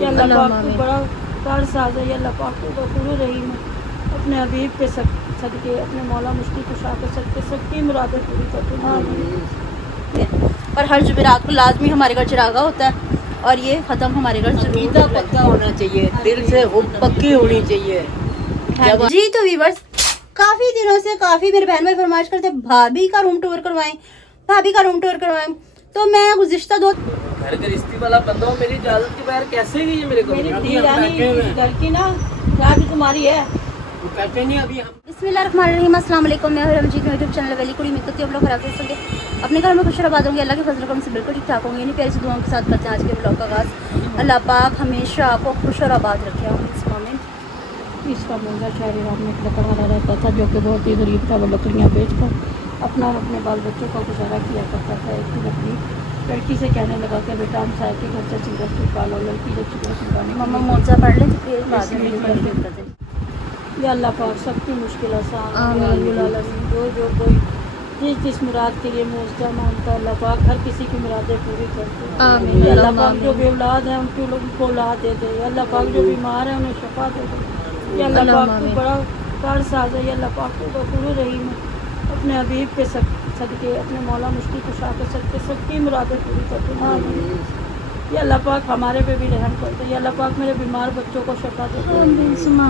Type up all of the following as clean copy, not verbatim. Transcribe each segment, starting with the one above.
या अल्लाह पाक को बड़ा कारसाज है। या अल्लाह पाक को गफूर रहीम है। अपने हबीब पे सदके अपने मौला मुश्किल कुशा के सदके सबकी मुरादें पूरी कर दो। और हर जुमेरात को लाजमी हमारे घर चिरागा होता है और ये ख़त्म हमारे घर जरूर पक्का होना चाहिए, दिल से पक्की होनी चाहिए। जी तो व्यूअर्स, काफी दिनों से काफी मेरे बहन भाई फरमाइश करते भाभी का रूम टूर करवाएं, भाभी का रूम टूर करवाएं। तो मैं गुज़िश्ता दो घर गृहस्थी वाला बंदा हूँ, मेरी इजाजत के बगैर कैसे गई है मेरे को? मेरी घर की ना राज तुम्हारी है। कहते नहीं अभी हम बिस्मिल्लाहिर्रहमानिर्रहीम। अस्सलाम वालेकुम। मैं रमजीत यूट्यूब चैनल वाली कुड़ी में आप लोग खराब होंगे, अपने घर में खुश आबाद होंगे, अल्लाह के फजल करम से बिल्कुल ठीक ठाक होंगे। इन्हीं प्यारी से दुआओं के साथ करते हैं आज के ब्लॉग का आगाज़। अल्लाह पाक हमेशा आपको खुश और आबाद रखे। इसका मुंडा शहरी रात में लकड़ वाला रहता था जो कि बहुत ही गरीब था। वो लकड़ियाँ बेच कर अपना और अपने बाल बच्चों का गुजारा किया करता था। एक लड़की से कहने लगा कि बेटा हम साहब के घर से सिगरेट छुपा लो। लड़की जब सिगरेट छुपाने मम्मा मोजा पढ़ लें तो फिर बाद में या अल्लाह पाक सबकी मुश्किल आसान। जो कोई जिस मुराद के लिए मुआवजा मांगता है अल्लाह पाक हर किसी की मुरादें पूरी करते हैं। अल्लाह पाक जो भी औलाद है उनके लोगों को औलाद दे दे। अल्लाह पाक जो बीमार है उन्हें शफा दे दे। या अल्लाह पाक को बड़ा कारसाज है। या अल्लाह पाक को गफूर रहीम है। अपने हबीब पे सदके अपने मौला मुश्किल कुशा के सदके सबकी मुरादें पूरी कर दो। या अल्लाह पाक हमारे पे भी रहम कर दे। या अल्लाह पाक मेरे बीमार बच्चों को शफा दे।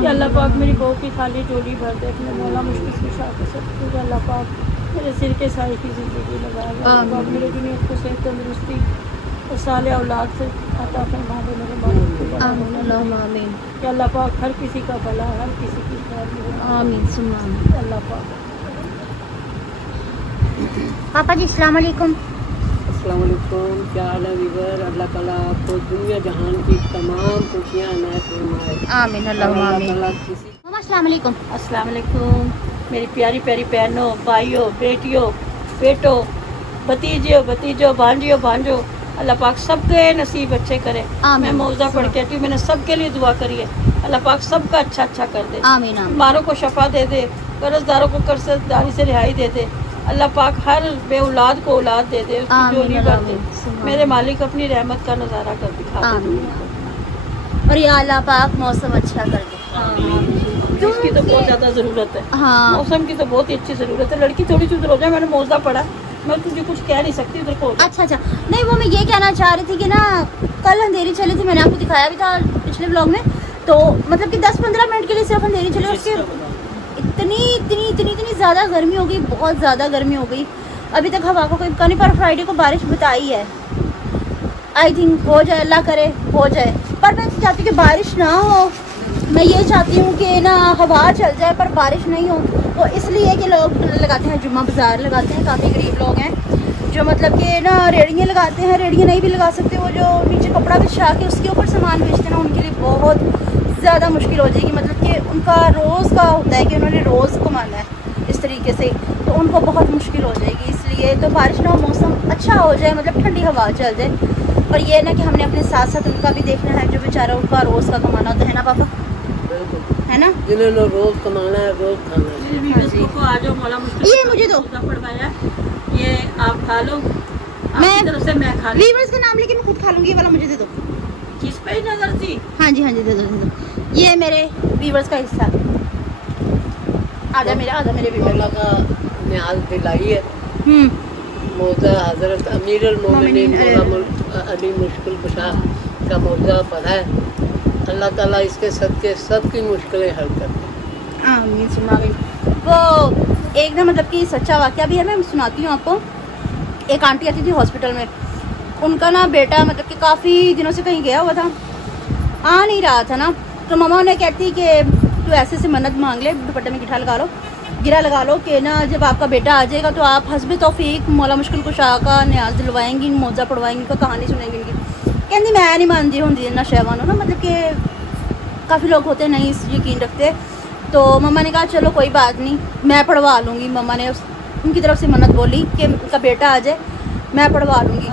या अल्लाह पाक मेरी बहू की खाली झोली भर दे अपने मौला मुश्किल कुशा के सदके। या अल्लाह पाक मेरे सिर के साए की ज़िंदगी लगाए। अल्लाह पाक मेरे दुनिया को सेहत तंदुरुस्ती और साले औलाद से अता फरमा दे मेरे मौला। आमीन। या अल्लाह पाक हर किसी का भला हर किसी की खैर। आमीन सुमा। अल्लाह पाक। पापा जी अस्सलाम वालेकुम। अस्सलाम वालेकुम। क्या हाल है वीवर? अल्लाह ताला आपको दुनिया जहान की तमाम खुशियाँ इनायत फरमाए। आमीन अल्लाहुम्मा आमीन। मम्मा अस्सलाम वालेकुम। अस्सलाम वालेकुम। मेरी प्यारी प्यारी बहनों भाइयों बेटियों बेटों भतीजियों भतीजों भांजियों भांजो अल्लाह पाक सबके नसीब अच्छे करे। मैं मौजा पढ़ के हटी, मैंने सबके लिए दुआ करी है। अल्लाह पाक सबका अच्छा अच्छा कर दे। आमीन। बीमारों को शफा दे दे, कर्जदारों को कर्जदारी से रिहाई दे दे। अल्लाह पाक हर बे औलाद को औलाद दे दे, उसकी झोली भर दे। मेरे मालिक अपनी रहमत का नज़ारा कर दिखा दे। और या अल्लाह पाक मौसम अच्छा कर दे। इसकी तो बहुत ज़्यादा ज़रूरत है। हाँ मौसम की तो बहुत ही अच्छी ज़रूरत है। लड़की थोड़ी सी उधर हो जाए, मैंने मौजा पढ़ा, मैं तुझे कुछ कह नहीं सकती उधर को। अच्छा नहीं, वो मैं ये कहना चाह रही थी कि ना कल अंधेरी चली थी, मैंने आपको दिखाया भी था पिछले ब्लॉग में। तो मतलब कि 10-15 मिनट के लिए सिर्फ अंधेरी चले, उसके इतनी ज़्यादा गर्मी हो गई, बहुत ज़्यादा गर्मी हो गई। अभी तक हवा का कोई इम्कान नहीं, पर फ्राइडे को बारिश बताई है। आई थिंक हो जाए, अल्लाह करे हो जाए। पर मैं चाहती हूँ कि बारिश ना हो। मैं ये चाहती हूँ कि ना हवा चल जाए पर बारिश नहीं हो। वो इसलिए कि लोग लगाते हैं, जुम्मा बाज़ार लगाते हैं, काफ़ी गरीब लोग हैं जो मतलब कि ना रेड़ियाँ लगाते हैं। रेड़ियाँ नहीं भी लगा सकते, वो जो नीचे कपड़ा बिछा के उसके ऊपर सामान बेचते हैं ना, उनके लिए बहुत ज़्यादा मुश्किल हो जाएगी। मतलब कि उनका रोज़ का होता है कि उन्होंने रोज़ कमाना है इस तरीके से, तो उनको बहुत मुश्किल हो जाएगी। इसलिए तो बारिश ना हो, मौसम अच्छा हो जाए, मतलब ठंडी हवा चल जाए। पर यह ना कि हमने अपने साथ साथ उनका भी देखना है जो बेचारा उनका रोज़ का कमाना होता है ना पापा, है ना, जिन्होंने रोज़ कमाना है रोज़ खाना है। ये मुझे दो, पढ़वाया ये आप खा लो। मैं तरफ से मैं खा वीवर्स का नाम लेके मैं खुद खा लूँगी। ये वाला मुझे दे दो। किस पे नजर थी? हाँ जी दे दो। ये मेरे वीवर्स का हिस्सा, आधा मेरे वीवर्स का न्याज दिलाई है। मौजा हज़रत अमीरुल मोमिनीन अली मुश्किल कुशा का मौजा पढ़ा है। अल्लाह ताला इसके सदके सबकी मुश्किलें हल कर दे। आमीन सुमा आमीन। वो एक ना मतलब कि सच्चा वाक़या भी है, मैं सुनाती हूँ आपको। एक आंटी आती थी हॉस्पिटल में, उनका ना बेटा मतलब कि काफ़ी दिनों से कहीं गया हुआ था, आ नहीं रहा था ना। तो मम्मा उन्हें कहती कि तू ऐसे मन्नत मांग ले, दुपट्टे में गिरा लगा लो कि ना जब आपका बेटा आ जाएगा तो आप हस्बे तौफीक मौला मुश्किल कुशा का न्याज दिलवाएंगी, मौजा पढ़वाएंगी, उनका कहानी सुनेंगी उनकी। कहती मैं नहीं मानती होंगी ना शहवान हो ना, मतलब कि काफ़ी लोग होते नहीं यकीन रखते। तो मम्मा ने कहा चलो कोई बात नहीं मैं पढ़वा लूँगी। मम्मा ने उनकी तरफ से मन्नत बोली कि उनका बेटा आ जाए, मैं पढ़वा लूँगी।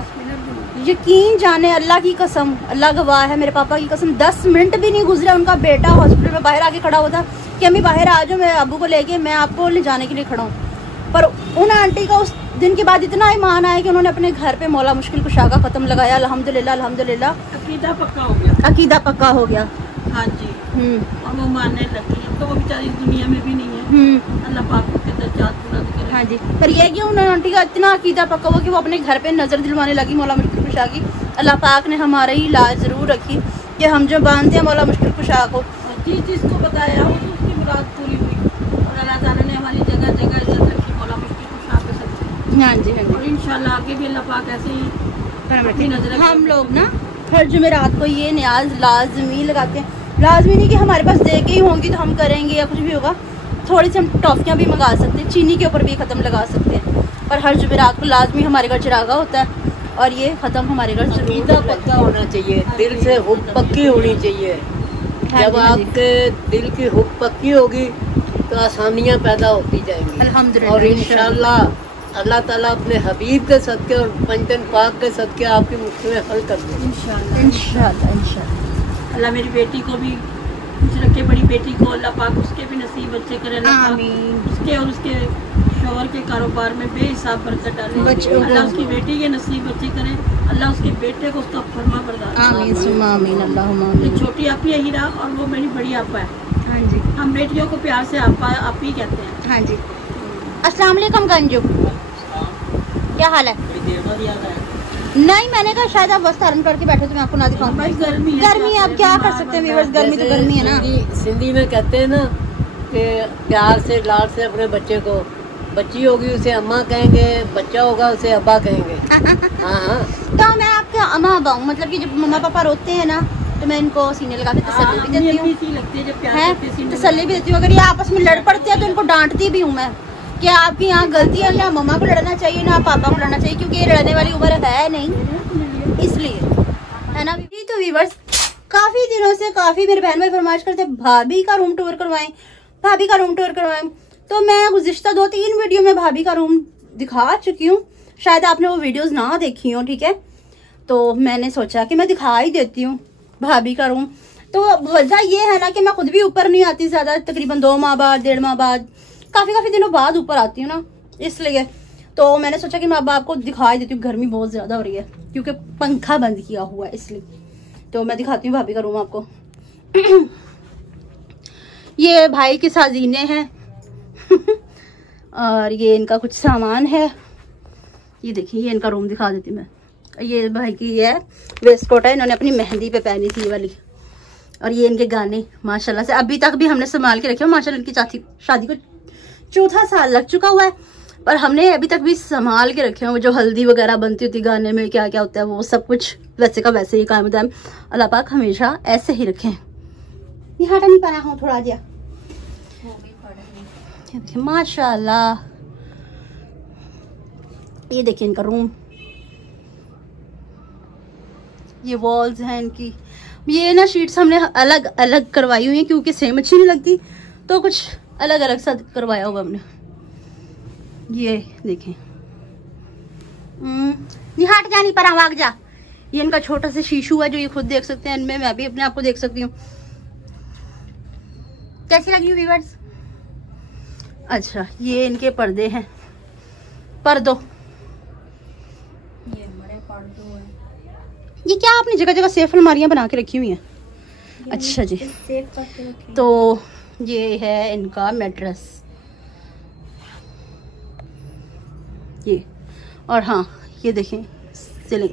यकीन जाने अल्लाह की कसम, अल्लाह गवाह है, मेरे पापा की कसम, 10 मिनट भी नहीं गुजरा उनका बेटा हॉस्पिटल में बाहर आके खड़ा हुआ था कि अम्मी बाहर आ जाओ, मैं अब्बू को लेके मैं आपको ले जाने के लिए खड़ा हूँ। पर उन आंटी का उस दिन के बाद इतना ईमान आया कि उन्होंने अपने घर पे मौला मुश्किल कुशा का ख़त्म लगाया। अल्हम्दुलिल्लाह अल्हम्दुलिल्लाह, अकीदा पक्का हो गया। अकीदा पक्का हो गया। हाँ जी, और वो मानने लगी। तो वो बेचारी दुनिया में भी नहीं है। अल्लाह पाक के दर्जात बुलंद करे। हाँ जी, पर ये कि उन्होंने आंटी का इतना अकीदा पक्का हुआ कि वो अपने घर पे नजर दिलवाने लगी मौला मुश्किल कुशा की। अल्लाह पाक ने हमारा ही इलाज जरूर रखी कि हम जो बांधते हैं मौला मुश्किल कुशा को, जिसको बताया वो तो उसकी मुराद पूरी हुई और अल्लाह ताला ने हमारी जगह जगह इज्जत रखी मौला मुश्किल कुशा के सबसे। हाँ जी, हाँ जी, और इंशाल्लाह आगे भी अल्लाह पाक ऐसे ही अपनी नजर। हम लोग ना हर जुमेरात को ये न्याज लाजमी लगाते हैं। लाजमी नहीं कि हमारे पास दे के ही होंगी तो हम करेंगे या कुछ भी होगा। थोड़ी सी हम टॉफियाँ भी मंगा सकते हैं, चीनी के ऊपर भी ख़त्म लगा सकते हैं, पर हर जुमेरात को लाजमी हमारे घर चिरागा होता है और ये ख़त्म हमारे घर अकीदा पक्का होना चाहिए, दिल से हुब पक्की होनी चाहिए। जब आपके दिल की हुब पक्की होगी तो आसानियाँ पैदा होती जाएंगी अल्हम्दुलिल्लाह। और इंशाल्लाह अल्लाह ताला अपने हबीब के सदके और पंचन पाक के सदके आपकी मुश्किलें हल कर देंगे इंशाल्लाह। इंशाल्लाह इंशाल्लाह। अल्लाह मेरी बेटी को भी खुश रखे, बड़ी बेटी को अल्लाह पाक उसके भी नसीब अच्छे करे, अल्लाह पाक उसके और उसके शौहर के कारोबार में बेहिसाब बरकत डाले, अल्लाह उसकी बेटी के नसीब अच्छे करे, अल्लाह उसके बेटे को उसका फरमा बरदार। आमीन सुम्मा आमीन अल्लाहुम्मा आमीन। छोटी आपी है हीरा और वो मेरी बड़ी आपा है। हाँ जी, हम बेटियों को प्यार से आपा आप ही कहते हैं। हाँ जी। अस्सलाम वालेकुम गंजू, क्या हाल है? नहीं, मैंने कहा शायद आप वस्त्र धारण करके बैठे तो मैं आपको ना दिखाऊं। भाई गर्मी है, गर्मी है, अब क्या कर सकते हैं व्यूअर्स, गर्मी तो गर्मी है ना। सिंधी में कहते हैं ना कि प्यार से लाड से अपने बच्चे को, बच्ची होगी उसे अम्मा कहेंगे, बच्चा होगा उसे अब्बा कहेंगे। हाँ, तो मैं आपके अम्मा अब्बा हूँ, मतलब कि जब मम्मा पापा रोते हैं ना तो मैं इनको सीने लगा के तसल्ली भी देती हूँ, तसल्ली भी देती हूँ। अगर ये आपस में लड़ पड़ते हैं तो इनको डांटती भी हूँ मैं कि आपकी यहाँ गलती है, ना मम्मा को लड़ना चाहिए ना पापा को लड़ना चाहिए, क्योंकि ये लड़ने वाली उम्र है नहीं, इसलिए, है ना। तो व्यूअर्स काफी दिनों से काफी मेरे बहन भाई फरमाइश करते भाभी का रूम टूर करवाएं, भाभी का रूम टूर करवाएं। तो मैं गुज़िश्ता 2-3 वीडियो में भाभी का रूम दिखा चुकी हूँ, शायद आपने वो वीडियोस ना देखी हो, ठीक है। तो मैंने सोचा कि मैं दिखा ही देती हूँ भाभी का रूम। तो वजह ये है ना कि मैं खुद भी ऊपर नहीं आती ज्यादा, तकरीबन 2 माह बाद 1.5 माह बाद काफी दिनों बाद ऊपर आती हूँ ना, इसलिए तो मैंने सोचा कि मैं अब आपको दिखा ही देती हूँ। गर्मी बहुत ज्यादा हो रही है क्योंकि पंखा बंद किया हुआ है, इसलिए तो मैं दिखाती हूँ भाभी का रूम आपको। ये भाई के साजीने हैं और ये इनका कुछ सामान है, ये देखिए, ये इनका रूम दिखा देती हूँ मैं। ये भाई की है वेस्ट कोट है, इन्होंने अपनी मेहंदी पे पहनी थी वाली, और ये इनके गाने माशाल्लाह से अभी तक भी हमने संभाल के रखे। माशाल्लाह इनकी शादी को 4था साल लग चुका हुआ है, पर हमने अभी तक भी संभाल के रखे हैं। वो जो हल्दी वगैरह बनती होती गाने में क्या क्या होता है वो सब कुछ वैसे का वैसे ही कायम दायम अल्लाह पाक हमेशा ऐसे ही रखें। ये हटा नहीं पाया हूँ थोड़ा दिया, देखिए माशाल्लाह। ये देखिए इनका रूम, ये वॉल्स हैं इनकी। ये ना शीट्स हमने अलग अलग करवाई हुई है क्योंकि सेम अच्छी नहीं लगती, तो कुछ अलग अलग सा करवाया हुआ हमने। ये देखें, निहाट जा नहीं पर आवाग जा। ये इनका छोटा सा शीशू है जो ये खुद देख सकते हैं, इनमें मैं भी अपने आप को देख सकती हूँ। कैसी लगी व्यूअर्स? अच्छा, ये इनके पर्दे हैं, पर्दों। ये क्या आपने जगह जगह सेफ अलमारियां बना के रखी हुई हैं? अच्छा जी, तो ये है इनका मैट्रेस, ये, और हाँ ये देखें सिलिंग।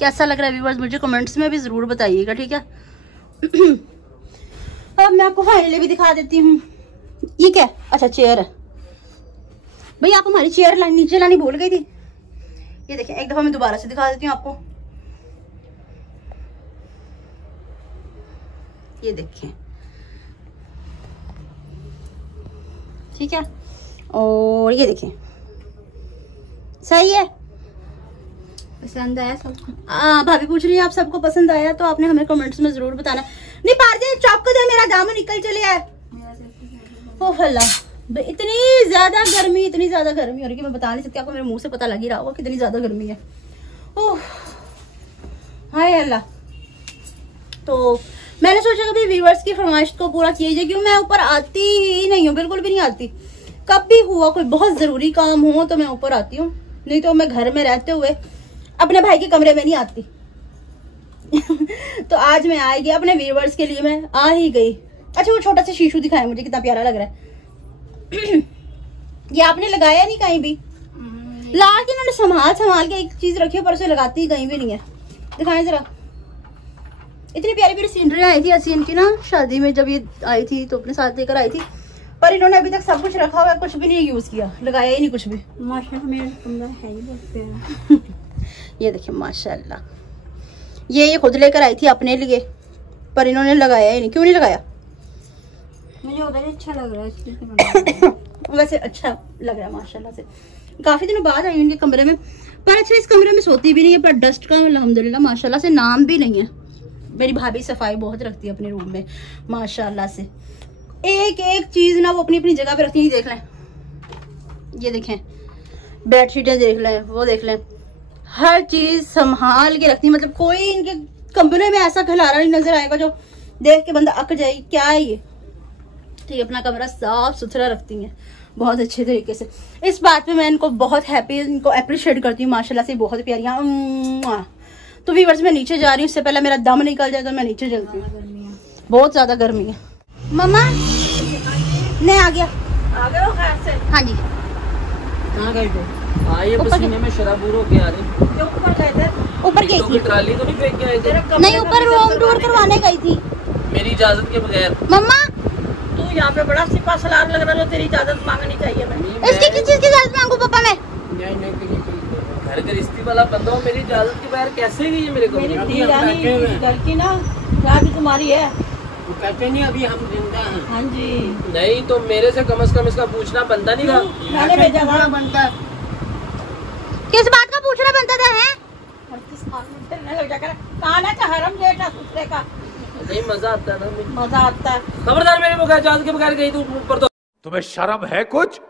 कैसा लग रहा है व्यूअर्स मुझे कमेंट्स में भी ज़रूर बताइएगा, ठीक है। अब मैं आपको फाइनली भी दिखा देती हूँ। ये क्या? अच्छा चेयर है। भाई आप हमारी चेयर नीचे लानी भूल गई थी। ये देखिए, एक दफा मैं दोबारा से दिखा देती हूँ आपको। ये देखिए, ठीक है। और ये देखिए, सही है, पसंद आया सबको? भाभी पूछ रही है आप सबको पसंद आया? तो आपने हमें कमेंट्स में जरूर बताना। नहीं पार दे, चौक दे, मेरा दामन निकल चले आए। ओ अल्लाह, इतनी ज्यादा गर्मी हो रही है कि मैं बता नहीं सकती आपको, मेरे मुंह से पता लग ही रहा होगा कितनी ज्यादा गर्मी है। ओह हाय अल्लाह। तो मैंने सोचा कभी व्यूअर्स की फरमाइश को पूरा किया जाए, क्यों मैं ऊपर आती ही नहीं हूँ, बिल्कुल भी नहीं आती। कब भी हुआ कोई बहुत जरूरी काम हो तो मैं ऊपर आती हूँ, नहीं तो मैं घर में रहते हुए अपने भाई के कमरे में नहीं आती। तो आज मैं आएगी अपने व्यूवर्स के लिए, मैं आ ही गई। अच्छा वो छोटा सा शीशू दिखाया मुझे, कितना प्यारा लग रहा है। ये आपने लगाया नहीं कहीं भी? ला के इन्होंने संभाल के एक चीज रखी है, पर उसे लगाती ही कहीं भी नहीं है। दिखाएं जरा। इतनी प्यारी प्यारी सीनरी आई थी ऐसी इनकी ना शादी में, जब ये आई थी तो अपने साथ लेकर आई थी, पर इन्होंने अभी तक सब कुछ रखा हुआ है, कुछ भी नहीं यूज किया, लगाया ही नहीं कुछ भी। माशाल्लाह मेरा कमरा है ही बहुत प्यारा। ये देखिए माशाल्लाह, ये खुद लेकर आई थी अपने लिए, पर इन्होंने लगाया ही नहीं। क्यों नहीं लगाया? मुझे उधर ही अच्छा लग रहा है इसलिए। वैसे अच्छा लग रहा है माशाल्लाह से। काफी दिनों बाद आई उनके कमरे में, पर अच्छा इस कमरे में सोती भी नहीं है, पर डस्ट का अल्हम्दुलिल्लाह माशाल्लाह से नाम भी नहीं है। मेरी भाभी सफाई बहुत रखती है अपने रूम में माशाल्लाह से। एक एक चीज ना वो अपनी अपनी जगह पे रखती है। देख लें, ये देखें, बेडशीटें देख लें, वो देख लें, हर चीज संभाल के रखती है। मतलब कोई इनके कमरे में ऐसा खिलारा नहीं नजर आएगा जो देख के बंदा अक जाए क्या है ये। ठीक, अपना कमरा साफ सुथरा रखती हैं बहुत अच्छे तरीके से। इस बात पे मैं इनको बहुत हैप्पी, इनको अप्रिशिएट करती हूँ माशाल्लाह से, बहुत प्यारियां। तो व्यूअर्स मैं नीचे जा रही हूँ, इससे पहले मेरा दम निकल जाए तो मैं नीचे चलती हूँ। बहुत ज्यादा गर्मी है। मम्मा नहीं आ गया? आ गए हो खैर से? हाँ जी। कहाँ गए थे? हाँ ये पसीने में शराबूर हो के आ रही। जो ऊपर गए थे? ऊपर गई थी। ट्राली तो नहीं फेंक के आए थे? नहीं, ऊपर होम टूर करवाने गई थी मेरी इजाजत के बगैर। मम्मा। तू यहाँ पे बड़ा सिपा सलार लग रहा है, तेरी इजाजत मांगनी चाहिए। मैं इसकी किस चीज की इजाजत मांगू पापा? मैं नहीं घर गृहस्थी वाला बंदा हो, मेरी इजाजत के बगैर कैसे गई है मेरे को? मेरी दी रानी गलती ना क्या भी तुम्हारी है। कहते नहीं अभी हम जिंदा हैं। हाँ जी। नहीं तो मेरे से कम इसका पूछना बनता नहीं था। मैंने भेजा था। बनता। किस बात का पूछना बनता था? है लग जाकर कान है तो हरम जेठ है दूसरे का। नहीं मजा आता है ना, मजा आता है। खबरदार मेरे बगैर इजाजत के बगैर गई तू ऊपर तो। तुम्हें शर्म है? कुछ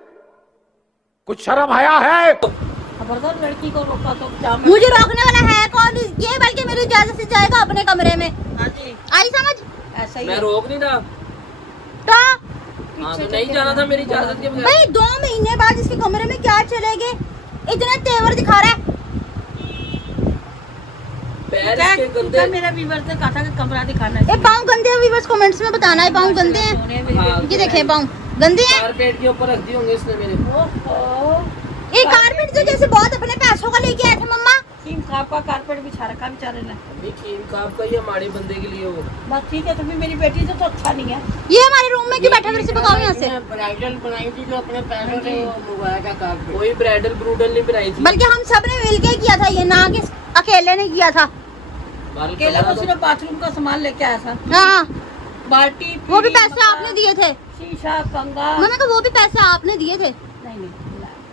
शर्म आया है? खबरदार लड़की को रोका तो क्या? मुझे रोकने वाला है कौन? ये बल्कि मेरी इजाजत से जाएगा अपने कमरे में। हाँ जी, आई समझ? ऐसा ही मैं है। रोक नहीं था। तो हाँ तो नहीं जाना था मेरी इजाजत के बगैर। भाई 2 महीने बाद इसके कमरे में क्या चलेगे? इतने तेवर दिखा रहा है। पैर इसके गंदे। मेरा व्यूअर से कहा था कि कमरा दिखाना ये पाँव गंदे हैं व्यूअर्स, कमेंट्स में बताना है पाँव गंदे हैं। हाँ, ये देखे पाँव गंदे हैं। कारपेट के ऊपर रख दिए होंगे इसने मेरे। ये कारपेट जो जैसे बहुत अपने पैसों का लेके आए थे मम्मा। टीम खाप का कारपेट बिछा रखा बेचारे ने। अभी कीम काप का ये हमारे बंदे के लिए हो। बस ठीक है, तुम्हें मेरी बेटी से तो अच्छा नहीं है। ये हमारे रूम में क्यों बैठा? फिर से भगाओ यहाँ से। ब्राइडल बनाई थी जो अपने पैसों से मंगवाया था कारपेट। कोई ब्राइडल ब्रूडल नहीं बनाई थी, बल्कि हम सब ने मिलके किया था ये, ना कि अकेले ने किया था। अकेला तो सिर्फ बाथरूम का सामान लेके आया था। हाँ, बाल्टी, वो भी पैसे आपने दिए थे। शीशा, कंगा। मैंने कहा वो भी पैसे आपने दिए थे। नहीं,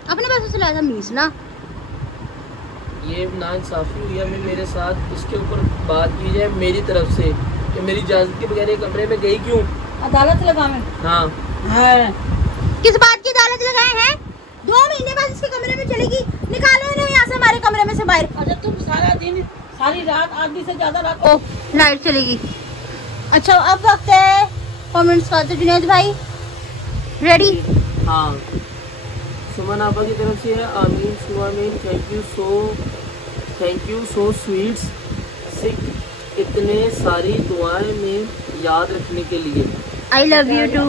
अपने पैसों से लाया था मीस ना। ये नाइंसाफी हुई है मेरे साथ। इसके ऊपर बात की जाए मेरी तरफ से कि मेरी इजाजत के बगैर ये कमरे में गई क्यों? अदालत लगावे। हाँ किस बात की अदालत लगाए हैं? 2 महीने बाद इसके कमरे में चलेगी। निकालो इन्हें यहाँ से, हमारे कमरे में से बाहर। अच्छा तुम सारा दिन, सारी रात, आधी से ज्यादा रात। ओ लाइट चलेगी। अच्छा अब वक्त है कमेंट्स का। तो जुनैद भाई रेडी? हाँ, सुमन आपा की तरफ से है। आमीन सुमीन। थैंक यू सो स्वीट्स सिख इतने सारी दुआएं में याद रखने के लिए। I love you too.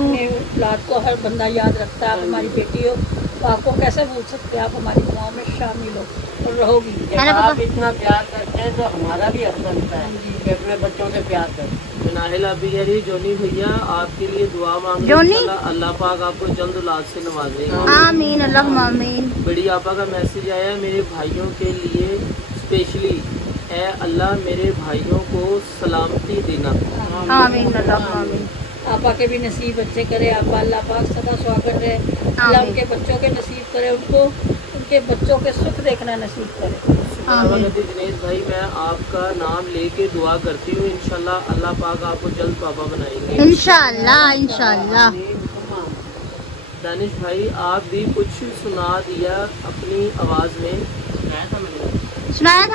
लाट को हर बंदा याद रखता है। आप हमारी बेटी हो तो आपको कैसे भूल सकते हैं? आप हमारी दुआओं में शामिल हो और रहोगी। जब आप इतना प्यार करते हैं तो हमारा भी हक बनता है कि अपने बच्चों से प्यार करें। नाहिल अभी कह रही जोनी भैया आपके लिए दुआ मांग रहे हैं, अल्लाह पाक आपको जल्द औलाद से नवाजेगा। आमीन अल्लाहुम्मा आमीन। बड़ी आपा का मैसेज आया मेरे भाइयों के लिए स्पेशली, ए अल्लाह मेरे भाइयों को सलामती देना। आमीन अल्लाहुम्मा आमीन। आपा के भी नसीब अच्छे करे। आपा अल्लाह पाक सदा स्वागत रहे। अल्लाह उनके बच्चों के नसीब करे, उनको उनके बच्चों के सुख देखना नसीब करे। दिनेश भाई मैं आपका नाम लेके दुआ करती हूँ, इंशाल्लाह अल्लाह पाक आपको जल्द पापा बनाएंगे। इंशाल्लाह इंशाल्लाह। दानिश भाई आप भी कुछ सुना दिया अपनी आवाज में। सुनाया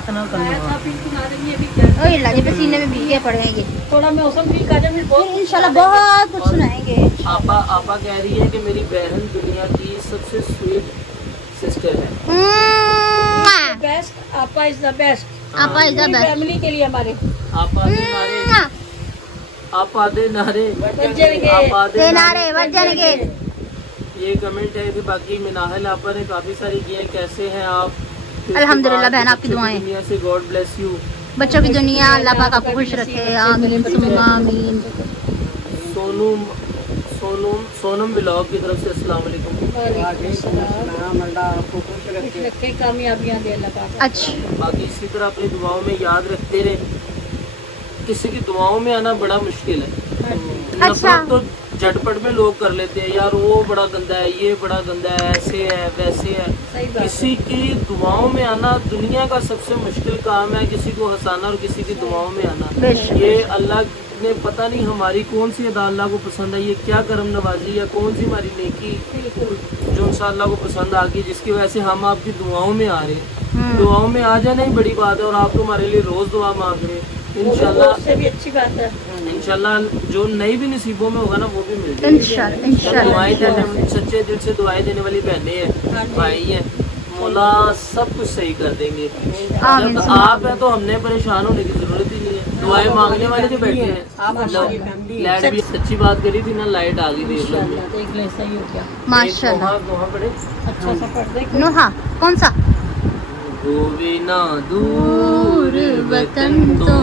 था ना ओए अल्लाह, ये पसीने में भीगे पड़े हैं ये। थोड़ा मौसम ठीक आ जाए फिर इंशाल्लाह बहुत कुछ सुनाएंगे। आपा कह रही है कि मेरी बहन दुनिया की सबसे स्वीट सिस्टर है। बेस्ट। आपा इज द बेस्ट। आपा इज द बेस्ट। फैमिली के लिए हमारे आपा दे नारे, आपा दे नारे, आपा दे नारे बज जाएंगे। ये कमेंट है कि बाकी मिनाहल आपा ने काफी सारी की है, कैसे हैं आप? अल्हम्दुलिल्लाह बहन, आपकी दुआएं। दुनिया से गॉड ब्लेस यू। बच्चों की दुनिया अल्लाह पाक आपको खुश रखे, आमीन सुम्मा आमीन। सोनम ब्लॉग की तरफ से अस्सलाम वालेकुम। रखे कामयाबियां दे अल्लाह पाक। अच्छा, बाकी इसी तरह अपनी दुआओं में याद रखते रहे, किसी की दुआओं में आना बड़ा मुश्किल है। अच्छा। नफरत तो झटपट में लोग कर लेते हैं, यार वो बड़ा गंदा है, ये बड़ा गंदा है, ऐसे है वैसे है। सही बात। किसी की दुआओं में आना दुनिया का सबसे मुश्किल काम है, किसी को हंसाना और किसी की दुआओं में आना। बेशक। ये अल्लाह ने पता नहीं हमारी कौन सी अदा अल्लाह को पसंद है, ये क्या करम नवाजी या कौन सी हमारी नेकी जो इंसान अल्लाह को पसंद आ गई, जिसकी वजह से हम आपकी दुआओं में आ रहे हैं। दुआओं में आ जाना ही बड़ी बात है, और आप तो हमारे लिए रोज दुआ मांग रहे हैं। इंशाल्लाह से भी अच्छी बात है। इंशाल्लाह जो नई भी नसीबों में होगा ना वो भी मिल जाएगी। इंशाल्लाह इंशाल्लाह। दुआएं देने, सच्चे दिल से दुआएं देने वाली बहनें हैं, भाई हैं, मौला सब कुछ सही कर देंगे। आमीन। जब आप हैं तो हमने परेशान होने की जरूरत ही नहीं है, दुआएं मांगने वाले जो बैठे हैं। लाइट भी सच्ची बात करी थी ना, लाइट आ गई देख लो। देख ले, सही हो गया। माशाल्लाह। वहाँ पड़े अच्छा सा पढ़ दे। नोहा कौन सा? होवे ना दूर वतन तो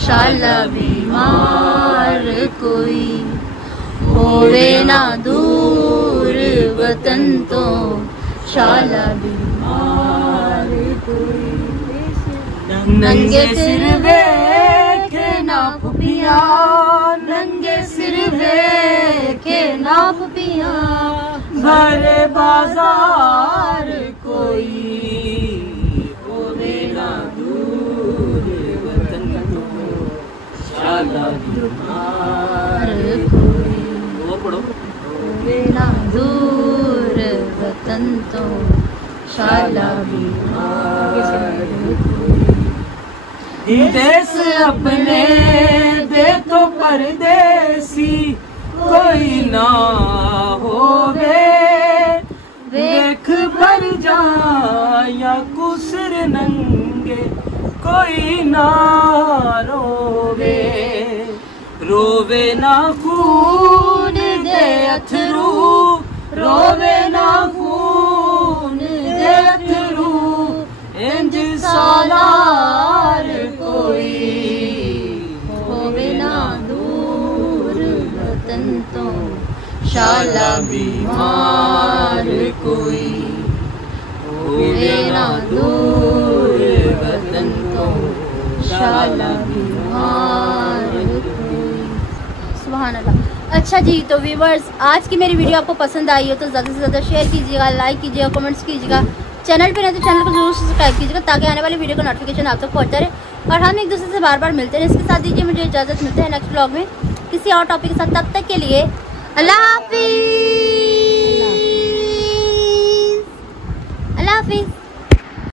शाला बीमार कोई, होवे ना दूर वतन तो शाला बीमार कोई। नंगे सिर वेखे ना पुपिया, नंगे सिर वेखे ना पुपिया, भरे बाजार कोई, होवे ना दूर वतन तो शाला बीमार कोई, वो पढ़ो। होवे ना दूर वतन तो शाला बीमार कोई। देश अपने दे तो परदेसी कोई ना होवे, देख भर जाया कुसर नंगे कोई ना रोवे, रोवे ना खून दे अथरू, रोवे ना खून दे अथरू, इंज सालार कोई, होवे ना दूर वतन तो शाला बीमार कोई, होवे ना दूर वतन तो शाला बीमार कोई। सुभान अल्लाह। अच्छा जी, तो व्यूवर्स, आज की मेरी वीडियो आपको पसंद आई हो तो ज़्यादा से ज़्यादा शेयर कीजिएगा, लाइक कीजिएगा, कमेंट्स कीजिएगा। चैनल पे नहीं तो चैनल को जरूर सब्सक्राइब कीजिएगा ताकि आने वाली वीडियो का नोटिफिकेशन आप तक पहुंचता रहे। और हम एक दूसरे से बार बार मिलते हैं। इसके साथ दीजिए मुझे इजाज़त, मिलते हैं नेक्स्ट ब्लॉग में किसी और टॉपिक के साथ। तब तक के लिए अल्लाह हाफिज़।